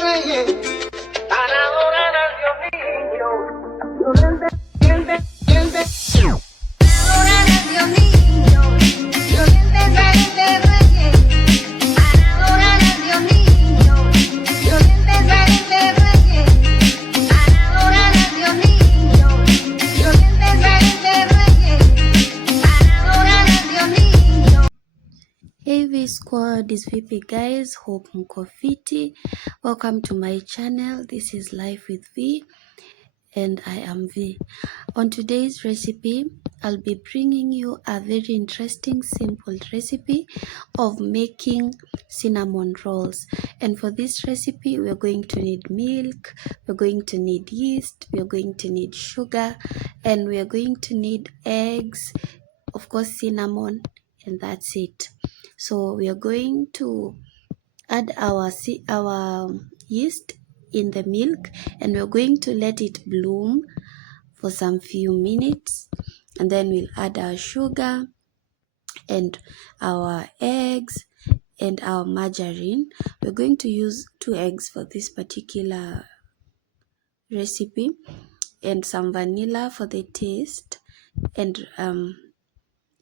reyes. A la hora nació niño. Violente, violente, violente. Ahora nació niño. Violente, valiente reyes. A la hora nació niño. Violente, valiente reyes. A la hora nació niño. Violente, valiente reyes. A la hora nació niño. Hey V squad, is vipi guys? Hope mko fiti. Welcome to my channel. This is Life with V and I am V. On today's recipe, I'll be bringing you a very interesting simple recipe of making cinnamon rolls. And for this recipe, we're going to need milk, we're going to need yeast, we're going to need sugar, and we're going to need eggs, of course cinnamon, and that's it. So we are going to add our yeast in the milk, and we're going to let it bloom for some few minutes, and then we'll add our sugar and our eggs and our margarine. We're going to use 2 eggs for this particular recipe, and some vanilla for the taste, and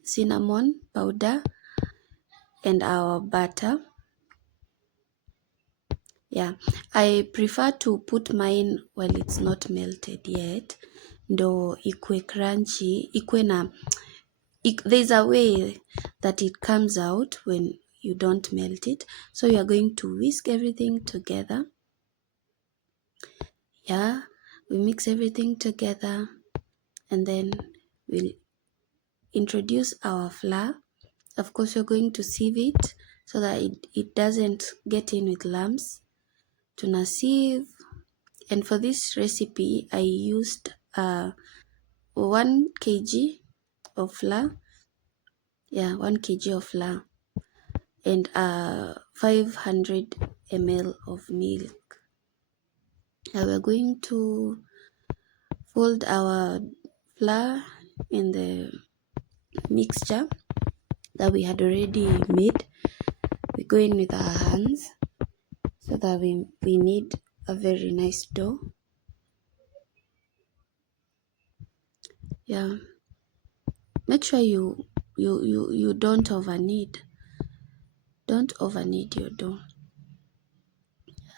cinnamon powder, and our butter. Yeah, I prefer to put mine while it's not melted yet, ndo ikwe crunchy, ikwe na there's a way that it comes out when you don't melt it. So you are going to whisk everything together. Yeah, we mix everything together, and then we'll introduce our flour. Of course, you're going to sieve it so that it doesn't get in with lumps. Tuna sieve, and for this recipe I used 1 kg of flour. Yeah, 1 kg of flour and 500 ml of milk. Now we're going to fold our flour in the mixture that we had already made. We go in with our hands so that we need a very nice dough. Yeah, make sure you don't overknead your dough.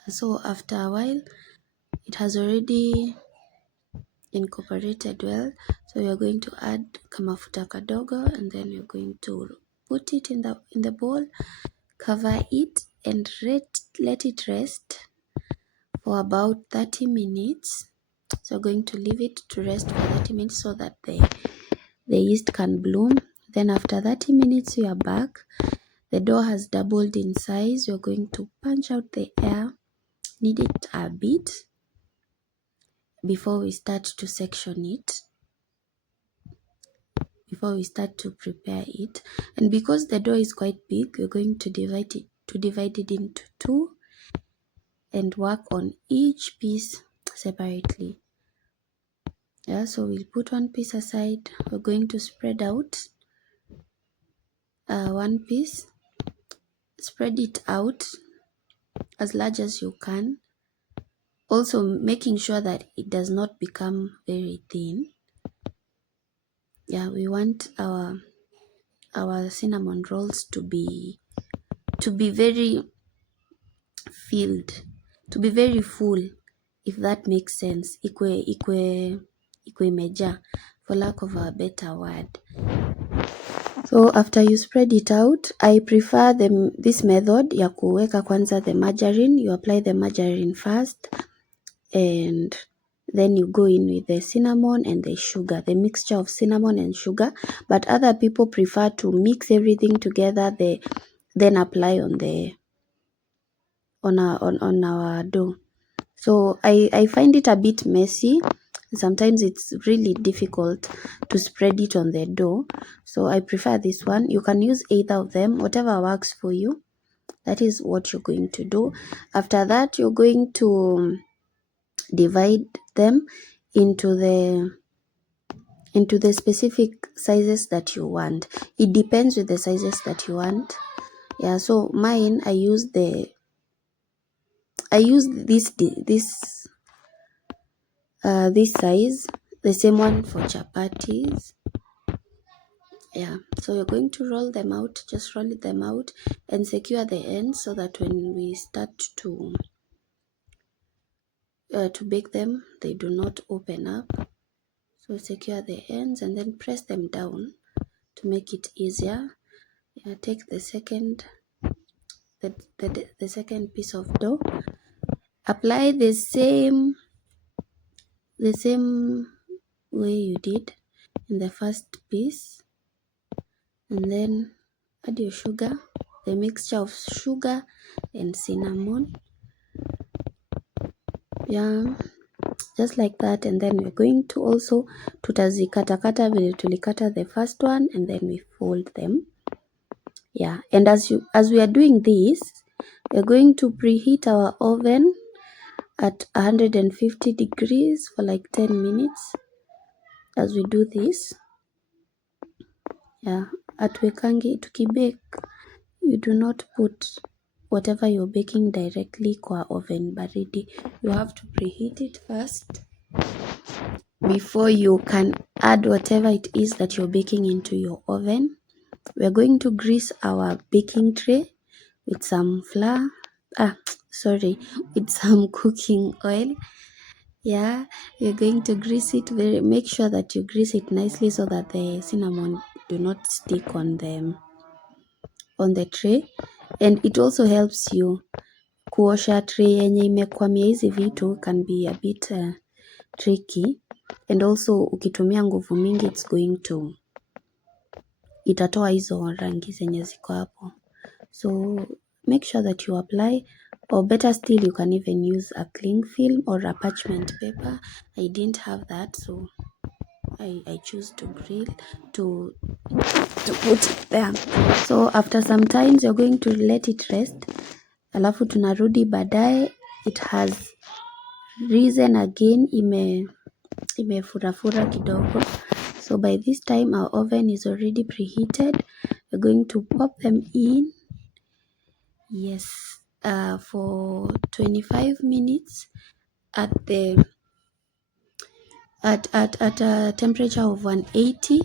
So after a while, it has already incorporated well, so we are going to add kamafuta kadogo, and then we're going to put it in the bowl, cover it, and let it rest for about 30 minutes. So we're going to leave it to rest for 30 minutes so that the yeast can bloom. Then after 30 minutes we are back. The dough has doubled in size. We're going to punch out the air, knead it a bit before we start to section it, before we start to prepare it. And because the dough is quite big, we're going to divide it into 2 and work on each piece separately. Yeah, so we'll put 1 piece aside. We're going to spread out 1 piece, spread it out as large as you can, also making sure that it does not become very thin. Yeah, we want our cinnamon rolls to be very filled, to be very full, if that makes sense. Ikwe meja, for lack of a better word. So after you spread it out, I prefer this method ya kuweka kwanza the margarine. You apply the margarine first, and then you go in with the cinnamon and the sugar, the mixture of cinnamon and sugar. But other people prefer to mix everything together, then apply on our dough. So I find it a bit messy. Sometimes it's really difficult to spread it on the dough. So I prefer this one. You can use either of them, whatever works for you. That is what you're going to do. After that, you're going to divide them into the specific sizes that you want. It depends with the sizes that you want. Yeah, so mine, I use the I use this size, the same one for chapatis. Yeah, so you're going to roll them out, just roll them out and secure the ends so that when we start to bake them, they do not open up. So secure the ends and then press them down to make it easier. Take the second piece of dough, apply the same way you did in the first piece, and then add your sugar, the mixture of sugar and cinnamon. Yeah, just like that. And then we're going to also tutazikatakata vile tulikata the first one, and then we fold them. Yeah, and as we are doing this, we're going to preheat our oven at 150 degrees for like 10 minutes as we do this. Yeah, atuwekangi tukibake, you do not put whatever you're baking directly kwa oven baridi. You have to preheat it first before you can add whatever it is that you're baking into your oven. We're going to grease our baking tray with some flour, with some cooking oil. Yeah, you're going to grease it make sure that you grease it nicely so that the cinnamon do not stick on the tray. And it also helps you kuosha tray yenye imekwamia hizi vitu can be a bit tricky, and also ukitumia nguvu mingi it's going to itatoa hizo rangi zenye ziko hapo. So make sure that you apply, or better still, you can even use a cling film or a parchment paper. I didn't have that, so I choose to put it there. So after some time you're going to let it rest, alafu tunarudi baadaye, it has risen again, imefurafura kidogo. So by this time our oven is already preheated. We're going to pop them in, yes, for 25 minutes at a temperature of 180,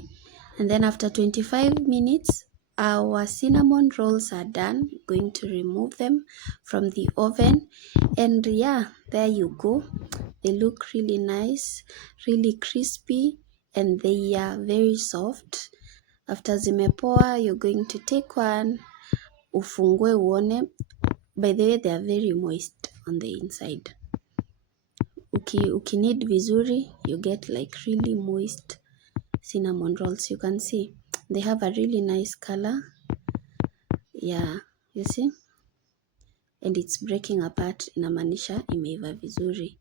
and then after 25 minutes our cinnamon rolls are done. Going to remove them from the oven, and yeah, there you go. They look really nice, really crispy, and they are very soft. After zimepoa, you're going to take one, ufungue uone. By the way, they are very moist on the inside. Ukinid vizuri, you get like really moist cinnamon rolls. You can see they have a really nice color. Yeah, you see, and it's breaking apart, inamaanisha imeiva vizuri.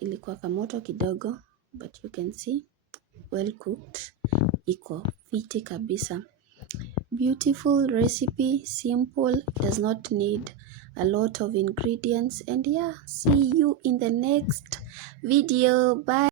Ilikuwa kamoto kidogo, but you can see well cooked, iko fiti kabisa. Beautiful recipe, simple, does not need a lot of ingredients. And yeah, see you in the next video. Bye.